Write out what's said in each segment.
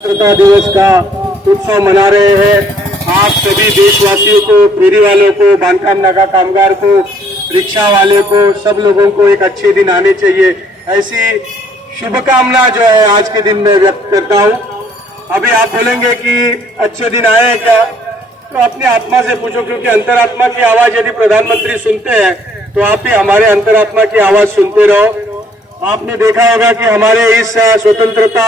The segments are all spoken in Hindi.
स्वतंत्रता दिवस का उत्सव मना रहे हैं। आप सभी देशवासियों को, फेरी वालों को, बांधकाम नाका कामगार को, रिक्शा वाले को, सब लोगों को एक अच्छे दिन आने चाहिए, ऐसी शुभकामना जो है आज के दिन में व्यक्त करता हूँ। अभी आप बोलेंगे कि अच्छे दिन आए हैं क्या, तो अपनी आत्मा से पूछो, क्योंकि अंतरात्मा की आवाज यदि प्रधानमंत्री सुनते हैं तो आप भी हमारे अंतरात्मा की आवाज सुनते रहो। आपने देखा होगा कि हमारे इस स्वतंत्रता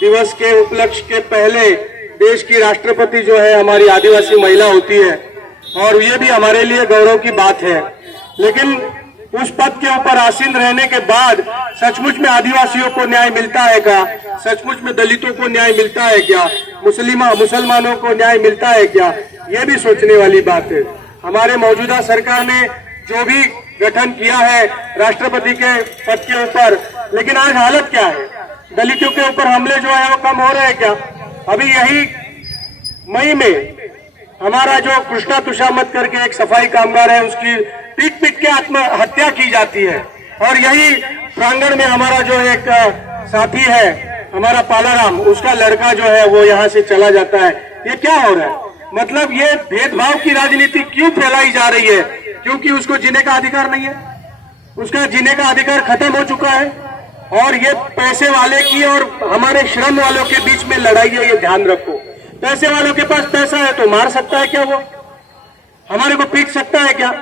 दिवस के उपलक्ष्य के पहले देश की राष्ट्रपति जो है हमारी आदिवासी महिला होती है, और ये भी हमारे लिए गौरव की बात है। लेकिन उस पद के ऊपर आसीन रहने के बाद सचमुच में आदिवासियों को न्याय मिलता है क्या? सचमुच में दलितों को न्याय मिलता है क्या? मुसलमानों को न्याय मिलता है क्या? ये भी सोचने वाली बात है। हमारे मौजूदा सरकार ने जो भी गठन किया है राष्ट्रपति के पद के ऊपर, लेकिन आज हालत क्या है? दलितों के ऊपर हमले जो है वो कम हो रहे हैं क्या? अभी यही मई में हमारा जो कृष्णा तुषामत करके एक सफाई कामगार है, उसकी पीट पीट के आत्महत्या की जाती है, और यही प्रांगण में हमारा जो एक साथी है हमारा पालाराम, उसका लड़का जो है वो यहाँ से चला जाता है। ये क्या हो रहा है? मतलब ये भेदभाव की राजनीति क्यों फैलाई जा रही है? क्योंकि उसको जीने का अधिकार नहीं है, उसका जीने का अधिकार खत्म हो चुका है, और ये पैसे वाले की और हमारे श्रम वालों के बीच में लड़ाई है, ये ध्यान रखो। पैसे वालों के पास पैसा है तो मार सकता है क्या? वो हमारे को पीट सकता है क्या?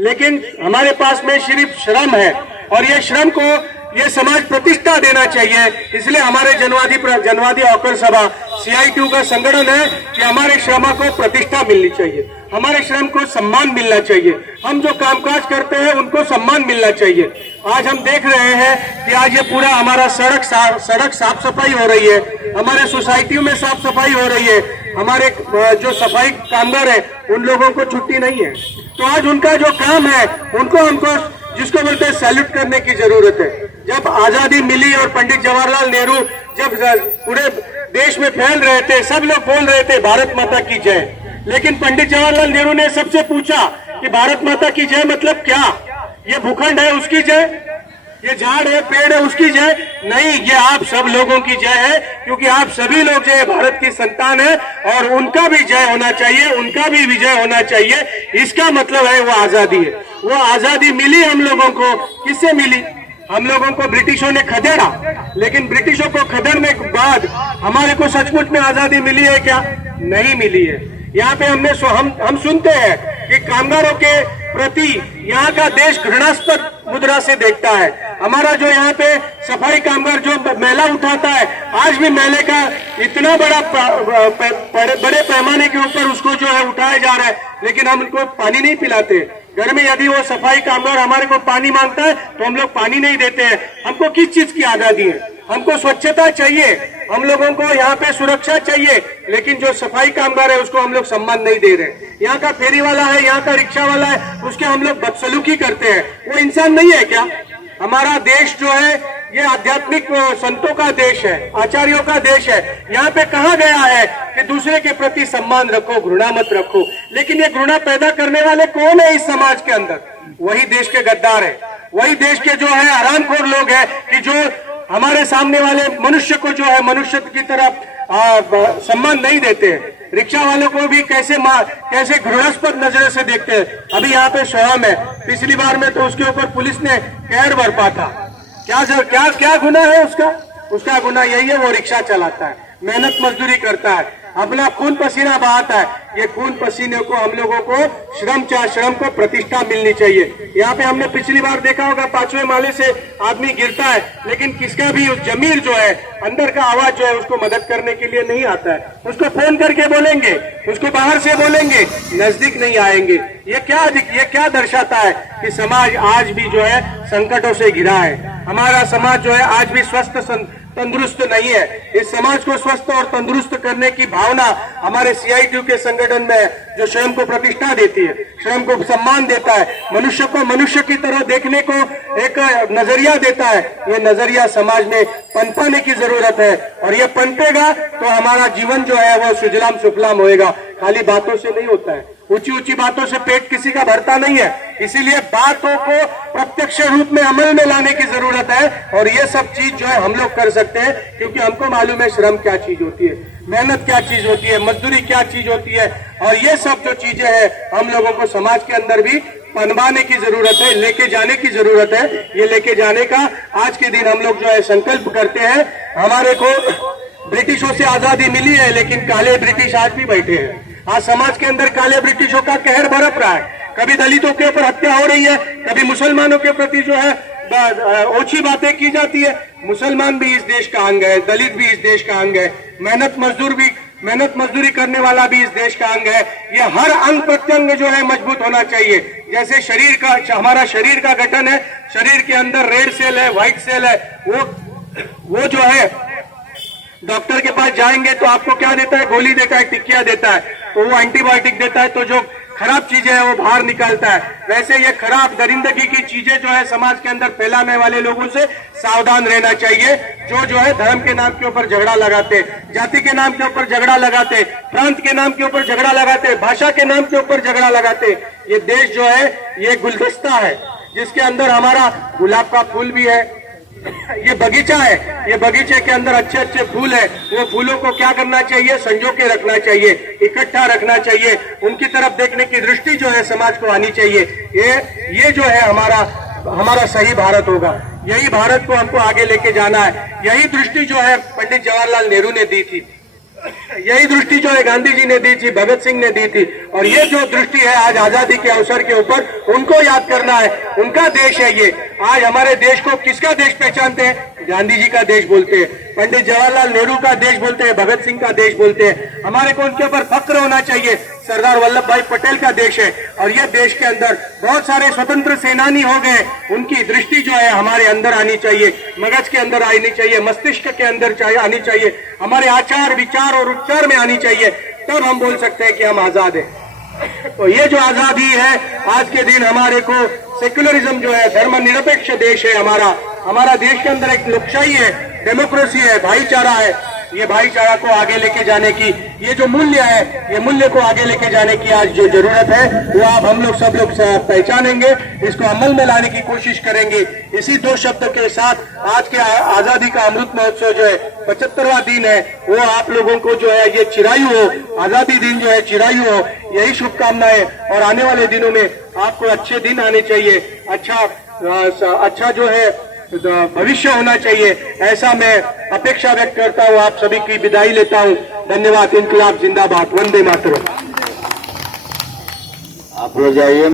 लेकिन हमारे पास में सिर्फ श्रम है, और ये श्रम को ये समाज प्रतिष्ठा देना चाहिए। इसलिए हमारे जनवादी औकर सभा CITU का संगठन है कि हमारे श्रम को प्रतिष्ठा मिलनी चाहिए, हमारे श्रम को सम्मान मिलना चाहिए, हम जो कामकाज करते हैं उनको सम्मान मिलना चाहिए। आज हम देख रहे हैं कि आज ये पूरा हमारा सड़क साफ सफाई हो रही है, हमारे सोसाइटियों में साफ सफाई हो रही है, हमारे जो सफाई कामगार है उन लोगों को छुट्टी नहीं है। तो आज उनका जो काम है उनको हमको जिसको बोलते हैं सैल्यूट करने की जरूरत है। जब आजादी मिली और पंडित जवाहरलाल नेहरू जब पूरे देश में फैल रहे थे, सब लोग बोल रहे थे भारत माता की जय, लेकिन पंडित जवाहरलाल नेहरू ने सबसे पूछा कि भारत माता की जय मतलब क्या? ये भूखंड है उसकी जय, ये झाड़ है पेड़ है उसकी जय नहीं, ये आप सब लोगों की जय है, क्योंकि आप सभी लोग जो है भारत की संतान है, और उनका भी जय होना चाहिए, उनका भी विजय होना चाहिए। इसका मतलब है वो आजादी है। वो आजादी मिली हम लोगों को, किससे मिली? हम लोगों को ब्रिटिशों ने खदेड़ा, लेकिन ब्रिटिशों को खदेड़ने के बाद हमारे को सचमुच में आजादी मिली है क्या? नहीं मिली है। यहाँ पे हम सुनते हैं कि कामगारों के प्रति यहाँ का देश घृणास्पद मुद्रा से देखता है। हमारा जो यहाँ पे सफाई कामगार जो मैला उठाता है, आज भी मैले का इतना बड़े पैमाने के ऊपर उसको जो है उठाया जा रहा है, लेकिन हम उनको पानी नहीं पिलाते। घर में यदि वो सफाई कामगार हमारे को पानी मांगता है तो हम लोग पानी नहीं देते हैं। हमको किस चीज की आजादी है? हमको स्वच्छता चाहिए, हम लोगों को यहाँ पे सुरक्षा चाहिए, लेकिन जो सफाई कामगार है उसको हम लोग सम्मान नहीं दे रहे। यहाँ का फेरी वाला है, यहाँ का रिक्शा वाला है, उसके हम लोग बदसलूकी करते हैं। वो इंसान नहीं है क्या? हमारा देश जो है ये आध्यात्मिक संतों का देश है, आचार्यों का देश है। यहाँ पे कहा गया है कि दूसरे के प्रति सम्मान रखो, घृणा मत रखो, लेकिन ये घृणा पैदा करने वाले कौन है इस समाज के अंदर? वही देश के गद्दार है, वही देश के जो है हरामखोर लोग हैं कि जो हमारे सामने वाले मनुष्य को जो है मनुष्य की तरफ सम्मान नहीं देते हैं। रिक्शा वालों को भी कैसे घृणास्पद नजर से देखते हैं। अभी यहाँ पे सोहम है, पिछली बार में तो उसके ऊपर पुलिस ने कहर बरपा था। क्या गुना है उसका गुना यही है, वो रिक्शा चलाता है, मेहनत मजदूरी करता है, अपना खून पसीना बहाता है। ये खून पसीने को हम लोगों को श्रम को प्रतिष्ठा मिलनी चाहिए। यहाँ पे हमने पिछली बार देखा होगा 5वें माले से आदमी गिरता है, लेकिन किसका भी उस जमीर जो है अंदर का आवाज जो है उसको मदद करने के लिए नहीं आता है। उसको फोन करके बोलेंगे, उसको बाहर से बोलेंगे, नजदीक नहीं आएंगे। ये क्या दर्शाता है कि समाज आज भी जो है संकटों से घिरा है। हमारा समाज जो है आज भी स्वस्थ तंदुरुस्त नहीं है। इस समाज को स्वस्थ और तंदुरुस्त करने की भावना हमारे CITU के संगठन में है, जो श्रम को प्रतिष्ठा देती है, श्रम को सम्मान देता है, मनुष्य को मनुष्य की तरह देखने को एक नजरिया देता है। ये नजरिया समाज में पनपाने की जरूरत है, और ये पनपेगा तो हमारा जीवन जो है वो सुजलाम सुफलाम होएगा। खाली बातों से नहीं होता है। ऊंची ऊंची बातों से पेट किसी का भरता नहीं है, इसीलिए बातों को प्रत्यक्ष रूप में अमल में लाने की जरूरत है। और ये सब चीज जो है हम लोग कर सकते हैं, क्योंकि हमको मालूम है श्रम क्या चीज होती है, मेहनत क्या चीज होती है, मजदूरी क्या चीज होती है। और ये सब जो चीजें हैं हम लोगों को समाज के अंदर भी पनवाने की जरूरत है, लेके जाने की जरूरत है। ये लेके जाने का आज के दिन हम लोग जो है संकल्प करते हैं। हमारे को ब्रिटिशों से आजादी मिली है, लेकिन काले ब्रिटिश आज भी बैठे हैं। आज समाज के अंदर काले ब्रिटिशों का कहर बरप रहा है। कभी दलितों के ऊपर हत्या हो रही है, कभी मुसलमानों के प्रति जो है ओछी बातें की जाती है। मुसलमान भी इस देश का अंग है, दलित भी इस देश का अंग है, मेहनत मजदूरी करने वाला भी इस देश का अंग है। ये हर अंग प्रत्यंग जो है मजबूत होना चाहिए। जैसे शरीर का, हमारा शरीर का गठन है, शरीर के अंदर रेड सेल है, व्हाइट सेल है, वो जो है डॉक्टर के पास जाएंगे तो आपको क्या देता है, गोली देता है, टिकिया देता है, तो वो एंटीबायोटिक देता है, तो जो खराब चीजें हैं वो बाहर निकालता है। वैसे ये खराब दरिंदगी की चीजें जो है समाज के अंदर फैलाने वाले लोगों से सावधान रहना चाहिए। जो है धर्म के नाम के ऊपर झगड़ा लगाते, जाति के नाम के ऊपर झगड़ा लगाते, प्रांत के नाम के ऊपर झगड़ा लगाते, भाषा के नाम के ऊपर झगड़ा लगाते। ये देश जो है ये गुलदस्ता है, जिसके अंदर हमारा गुलाब का फूल भी है, ये बगीचा है, ये बगीचे के अंदर अच्छे अच्छे फूल है। वो फूलों को क्या करना चाहिए, संजो के रखना चाहिए, इकट्ठा रखना चाहिए। उनकी तरफ देखने की दृष्टि जो है समाज को आनी चाहिए। ये जो है हमारा सही भारत होगा। यही भारत को हमको आगे लेके जाना है। यही दृष्टि जो है पंडित जवाहरलाल नेहरू ने दी थी, यही दृष्टि जो है गांधी जी ने दी थी, भगत सिंह ने दी थी। और ये जो दृष्टि है आज आजादी के अवसर के ऊपर, उनको याद करना है। उनका देश है ये। आज हमारे देश को किसका देश पहचानते हैं? गांधी जी का देश बोलते हैं, पंडित जवाहरलाल नेहरू का देश बोलते हैं, भगत सिंह का देश बोलते हैं। हमारे को उनके ऊपर फक्र होना चाहिए। सरदार वल्लभ भाई पटेल का देश है। और ये देश के अंदर बहुत सारे स्वतंत्र सेनानी हो गए, उनकी दृष्टि जो है हमारे अंदर आनी चाहिए, मगज के अंदर आनी चाहिए, मस्तिष्क के अंदर आनी चाहिए, हमारे आचार विचार और उपचार में आनी चाहिए। तब हम बोल सकते हैं कि हम आजाद हैं। तो ये जो आजादी है आज के दिन हमारे को, सेक्युलरिज्म जो है, धर्मनिरपेक्ष देश है हमारा देश के अंदर एक लोकशाही है, डेमोक्रेसी है, भाईचारा है। ये भाईचारा को आगे लेके जाने की, ये जो मूल्य है, ये मूल्य को आगे लेके जाने की आज जो जरूरत है वो आप हम लोग सब लोग पहचानेंगे, इसको अमल में लाने की कोशिश करेंगे। इसी दो शब्द के साथ आज के आजादी का अमृत महोत्सव जो है 75वां दिन है, वो आप लोगों को जो है ये चिरायु हो, आजादी दिन जो है चिरायु हो, यही शुभकामनाएं। और आने वाले दिनों में आपको अच्छे दिन आने चाहिए, अच्छा जो है भविष्य होना चाहिए, ऐसा मैं अपेक्षा व्यक्त करता हूँ। आप सभी की विदाई लेता हूँ। धन्यवाद। इंकलाब जिंदाबाद, वंदे मातरम। आप लोग जाइए।